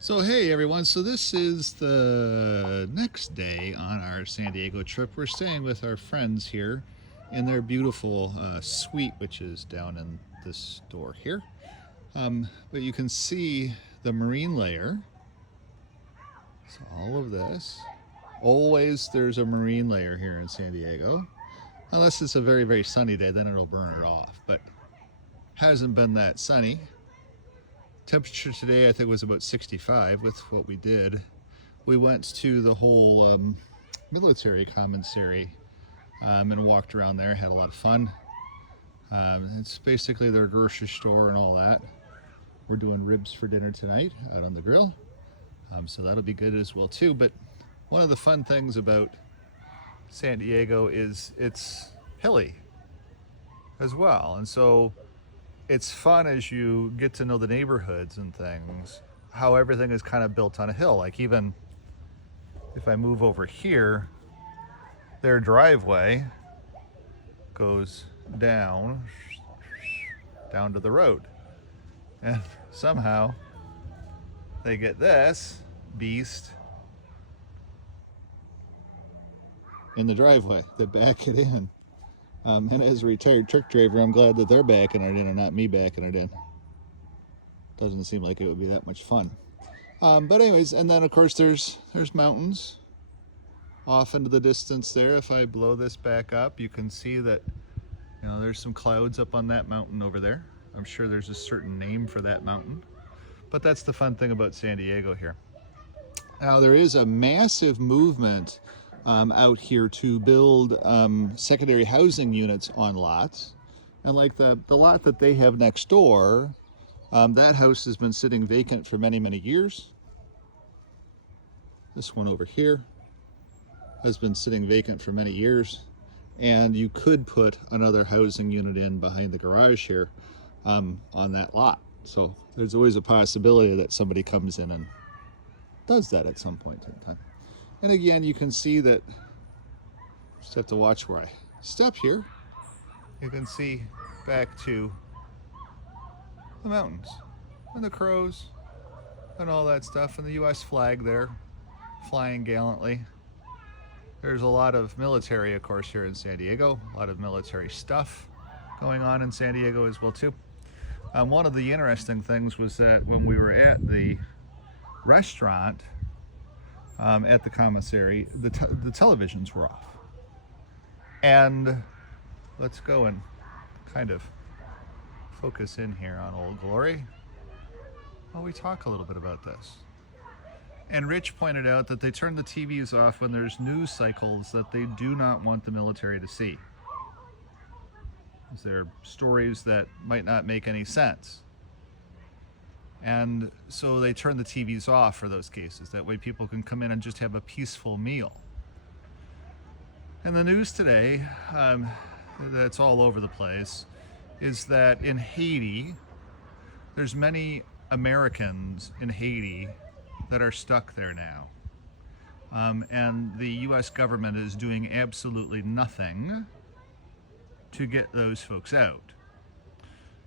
So hey everyone, so this is the next day on our San Diego trip. We're staying with our friends here in their beautiful suite, which is down in this store here. But you can see the marine layer. So all of this. Always there's a marine layer here in San Diego. Unless it's a very, very sunny day, then it'll burn it off. But hasn't been that sunny. Temperature today I think was about 65 with what we did. We went to the whole military commissary and walked around there, had a lot of fun. It's basically their grocery store and all that. We're doing ribs for dinner tonight out on the grill, so that'll be good as well too. But one of the fun things about San Diego is it's hilly as well, and so it's fun as you get to know the neighborhoods and things, how everything is kind of built on a hill. Like even if I move over here, their driveway goes down to the road. And somehow they get this beast in the driveway. They back it in. And as a retired truck driver, I'm glad that they're backing it in and not me backing it in. Doesn't seem like it would be that much fun. But anyways, and then of course there's mountains off into the distance there. If I blow this back up, you can see that, you know, there's some clouds up on that mountain over there. I'm sure there's a certain name for that mountain. But that's the fun thing about San Diego here. Now there is a massive movement out here to build secondary housing units on lots. And like the lot that they have next door, that house has been sitting vacant for many, many years. This one over here has been sitting vacant for many years. And you could put another housing unit in behind the garage here on that lot. So there's always a possibility that somebody comes in and does that at some point in time. And again, you can see that, just have to watch where I step here. You can see back to the mountains and the crows and all that stuff, and the US flag there flying gallantly. There's a lot of military, of course, here in San Diego, a lot of military stuff going on in San Diego as well too. One of the interesting things was that when we were at the restaurant at the commissary, the televisions were off. And let's go and kind of focus in here on Old Glory while we talk a little bit about this. And Rich pointed out that they turn the TVs off when there's news cycles that they do not want the military to see. There are stories that might not make any sense. And so they turn the TVs off for those cases. That way people can come in and just have a peaceful meal. And the news today, that's all over the place, is that in Haiti, there's many Americans in Haiti that are stuck there now. And the US government is doing absolutely nothing to get those folks out.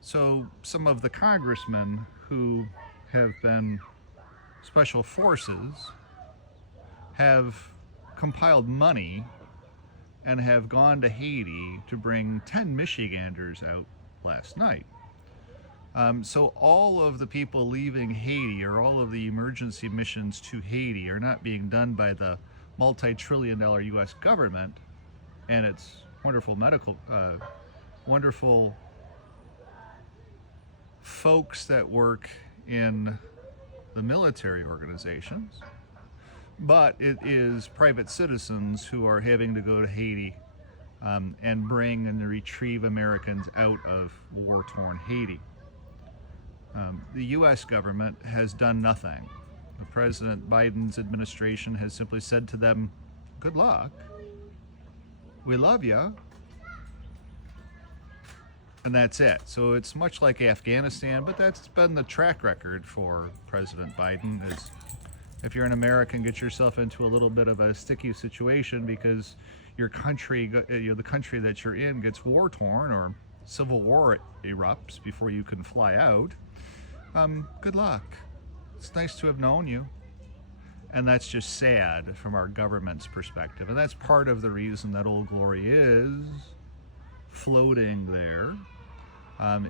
So some of the congressmen who have been special forces have compiled money and have gone to Haiti to bring 10 Michiganders out last night. So all of the people leaving Haiti, or all of the emergency missions to Haiti, are not being done by the multi-trillion-dollar US government and its wonderful wonderful folks that work in the military organizations, but it is private citizens who are having to go to Haiti and bring and retrieve Americans out of war-torn Haiti. The US government has done nothing. President Biden's administration has simply said to them, good luck, we love you, and that's it. So it's much like Afghanistan, but that's been the track record for President Biden. Is if you're an American, get yourself into a little bit of a sticky situation because your country, the country that you're in gets war-torn or civil war erupts before you can fly out. Good luck. It's nice to have known you. And that's just sad from our government's perspective. And that's part of the reason that Old Glory is floating there,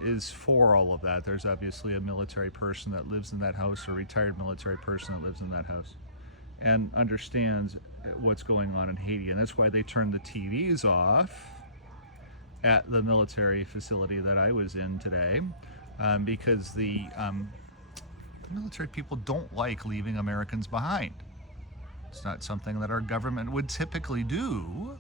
is for all of that. There's obviously a military person that lives in that house, or a retired military person that lives in that house, and understands what's going on in Haiti. And that's why they turned the TVs off at the military facility that I was in today, because the military people don't like leaving Americans behind. It's not something that our government would typically do,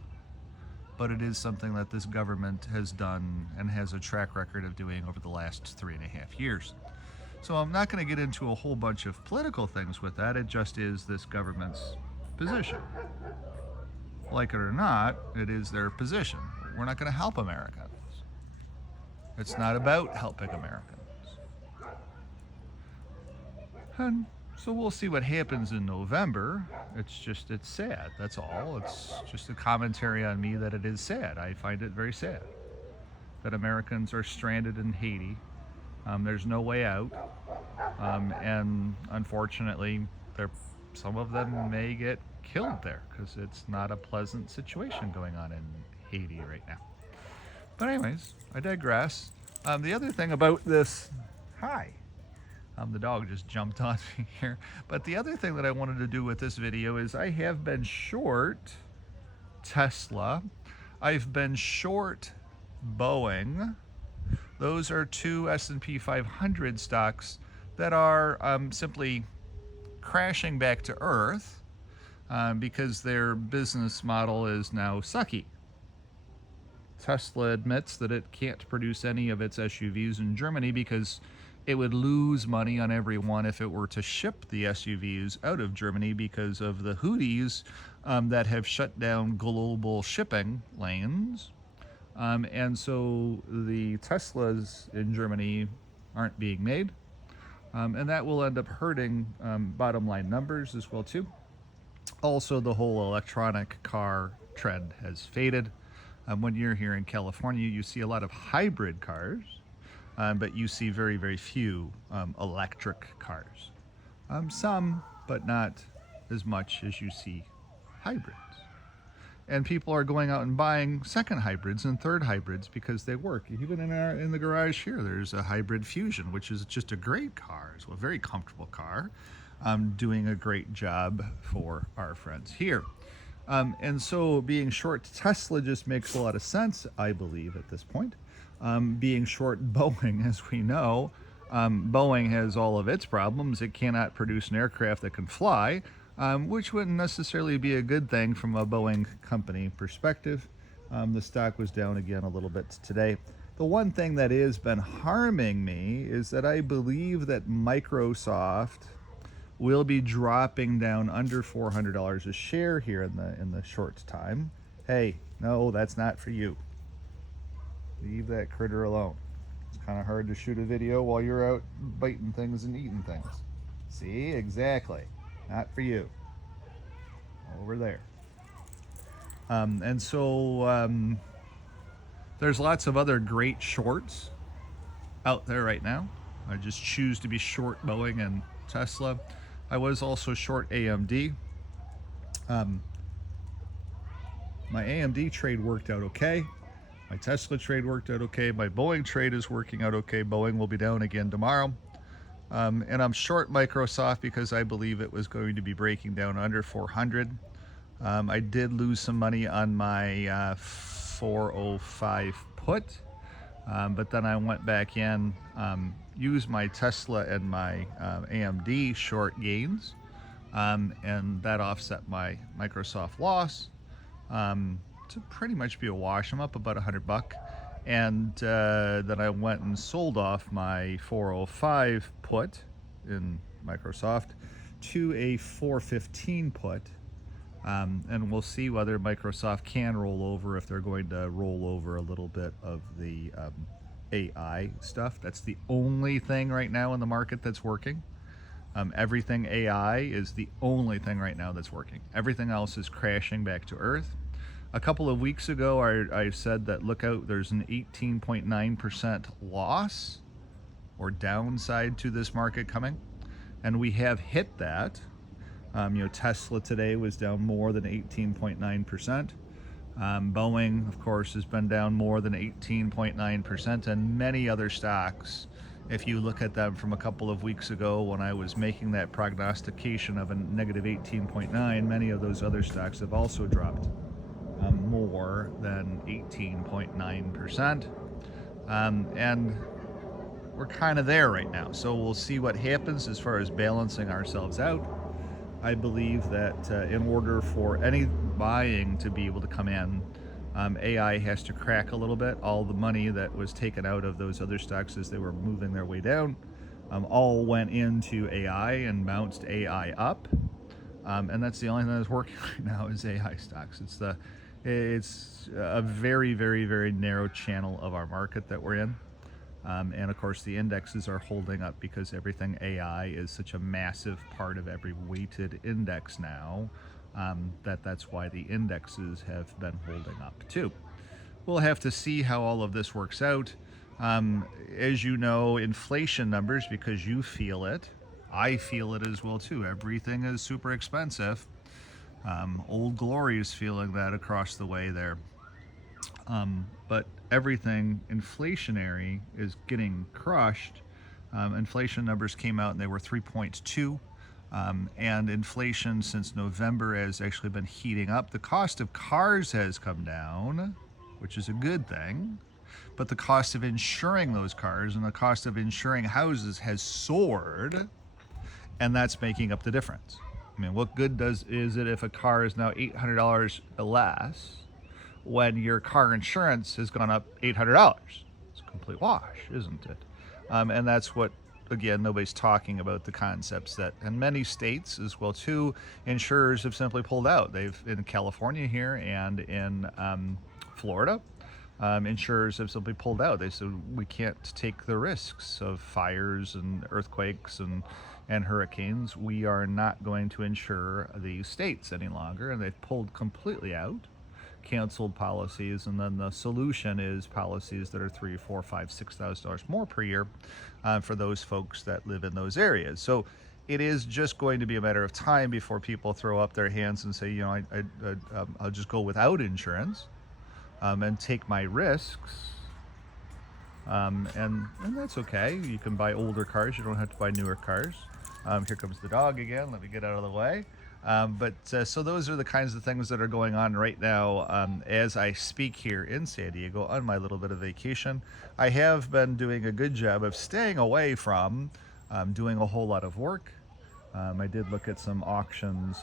but it is something that this government has done and has a track record of doing over the last 3.5 years. So I'm not going to get into a whole bunch of political things with that. It just is this government's position. Like it or not, it is their position. We're not going to help Americans. It's not about helping Americans. And so we'll see what happens in November. It's sad, that's all. It's just a commentary on me that it is sad. I find it very sad that Americans are stranded in Haiti. There's no way out. And unfortunately, some of them may get killed there because it's not a pleasant situation going on in Haiti right now. But anyways, I digress. The other thing about this, the dog just jumped on me here. But the other thing that I wanted to do with this video is I have been short Tesla. I've been short Boeing. Those are two S&P 500 stocks that are simply crashing back to earth because their business model is now sucky. Tesla admits that it can't produce any of its SUVs in Germany because it would lose money on every one if it were to ship the SUVs out of Germany because of the Houthis that have shut down global shipping lanes. And so the Teslas in Germany aren't being made. And that will end up hurting bottom line numbers as well too. Also, the whole electronic car trend has faded. When you're here in California, you see a lot of hybrid cars. But you see very, very few electric cars. Some, but not as much as you see hybrids. And people are going out and buying second hybrids and third hybrids because they work. Even in the garage here, there's a hybrid Fusion, which is just a great car. It's a very comfortable car, doing a great job for our friends here. And so being short Tesla just makes a lot of sense, I believe, at this point. Being short Boeing, as we know, Boeing has all of its problems. It cannot produce an aircraft that can fly, which wouldn't necessarily be a good thing from a Boeing company perspective. The stock was down again a little bit today. The one thing that has been harming me is that I believe that Microsoft will be dropping down under $400 a share here in the short time. Hey, no, that's not for you. Leave that critter alone. It's kind of hard to shoot a video while you're out biting things and eating things. See, exactly. Not for you. Over there. And so there's lots of other great shorts out there right now. I just choose to be short Boeing and Tesla. I was also short AMD. My AMD trade worked out okay. My Tesla trade worked out okay. My Boeing trade is working out okay. Boeing will be down again tomorrow. And I'm short Microsoft because I believe it was going to be breaking down under 400. I did lose some money on my 405 put, but then I went back in, used my Tesla and my AMD short gains, and that offset my Microsoft loss. To pretty much be a wash. I'm up about $100, and then I went and sold off my 405 put in Microsoft to a 415 put, and we'll see whether Microsoft can roll over, if they're going to roll over a little bit of the AI stuff. That's the only thing right now in the market that's working. Everything AI is the only thing right now that's working. Everything else is crashing back to earth. A couple of weeks ago, I said that look out, there's an 18.9% loss or downside to this market coming. and we have hit that. Tesla today was down more than 18.9%. Boeing, of course, has been down more than 18.9%, and many other stocks. If you look at them from a couple of weeks ago when I was making that prognostication of a negative 18.9, many of those other stocks have also dropped more than 18.9%. And we're kind of there right now. So we'll see what happens as far as balancing ourselves out. I believe that in order for any buying to be able to come in, AI has to crack a little bit. All the money that was taken out of those other stocks as they were moving their way down all went into AI and bounced AI up. And that's the only thing that's working right now is AI stocks. It's a very, very, very narrow channel of our market that we're in. And of course, the indexes are holding up because everything AI is such a massive part of every weighted index now that's why the indexes have been holding up too. We'll have to see how all of this works out. As you know, inflation numbers, because you feel it, I feel it as well too. Everything is super expensive. Old Glory is feeling that across the way there. But everything inflationary is getting crushed. Inflation numbers came out and they were 3.2. And inflation since November has actually been heating up. The cost of cars has come down, which is a good thing. But the cost of insuring those cars and the cost of insuring houses has soared. And that's making up the difference. I mean, what good is it if a car is now $800 less when your car insurance has gone up $800? It's a complete wash, isn't it? And that's what, again, nobody's talking about the concepts that in many states as well too, insurers have simply pulled out. They've in California here and in Florida, insurers have simply pulled out. They said we can't take the risks of fires and earthquakes and hurricanes. We are not going to insure these states any longer, and they've pulled completely out, canceled policies, and then the solution is policies that are $3,000, $4,000, $5,000, $6,000 more per year for those folks that live in those areas. So it is just going to be a matter of time before people throw up their hands and say, I'll just go without insurance and take my risks. And that's okay. You can buy older cars. You don't have to buy newer cars. Here comes the dog again. Let me get out of the way. So those are the kinds of things that are going on right now as I speak here in San Diego on my little bit of vacation. I have been doing a good job of staying away from doing a whole lot of work. I did look at some auctions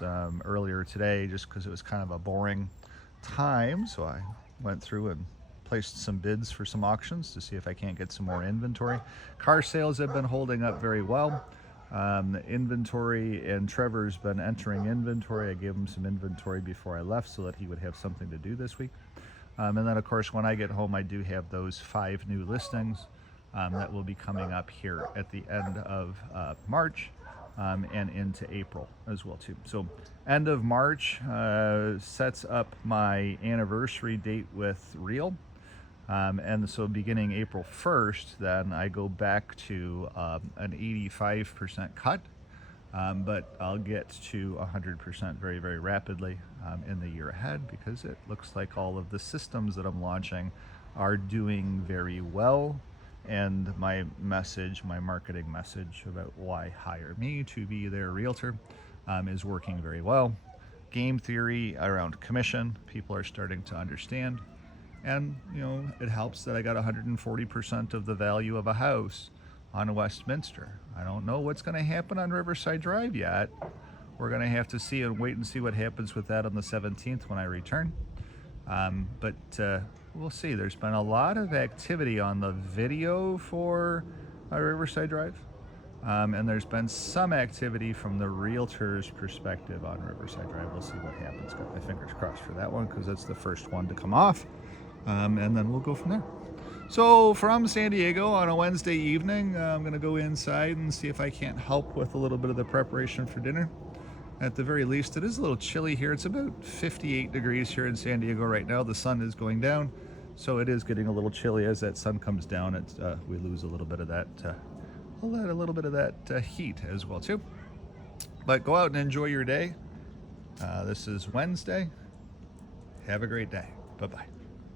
earlier today just because it was kind of a boring time. So I went through and placed some bids for some auctions to see if I can't get some more inventory. Car sales have been holding up very well. Inventory, and Trevor's been entering inventory. I gave him some inventory before I left so that he would have something to do this week. And then, of course, when I get home, I do have those 5 new listings that will be coming up here at the end of March and into April as well, too. So end of March sets up my anniversary date with Real. And so beginning April 1st, then I go back to an 85% cut, but I'll get to 100% very, very rapidly in the year ahead because it looks like all of the systems that I'm launching are doing very well. And my message, my marketing message about why hire me to be their realtor is working very well. Game theory around commission, people are starting to understand. And, it helps that I got 140% of the value of a house on Westminster. I don't know what's going to happen on Riverside Drive yet. We're going to have to see and wait and see what happens with that on the 17th when I return. But we'll see. There's been a lot of activity on the video for Riverside Drive. And there's been some activity from the realtor's perspective on Riverside Drive. We'll see what happens. Got my fingers crossed for that one because that's the first one to come off. And then we'll go from there. So from San Diego on a Wednesday evening, I'm going to go inside and see if I can't help with a little bit of the preparation for dinner. At the very least, it is a little chilly here. It's about 58 degrees here in San Diego right now. The sun is going down, so it is getting a little chilly as that sun comes down. We lose a little bit of that I'll add a little bit of that heat as well too. But go out and enjoy your day. This is Wednesday. Have a great day. Bye-bye.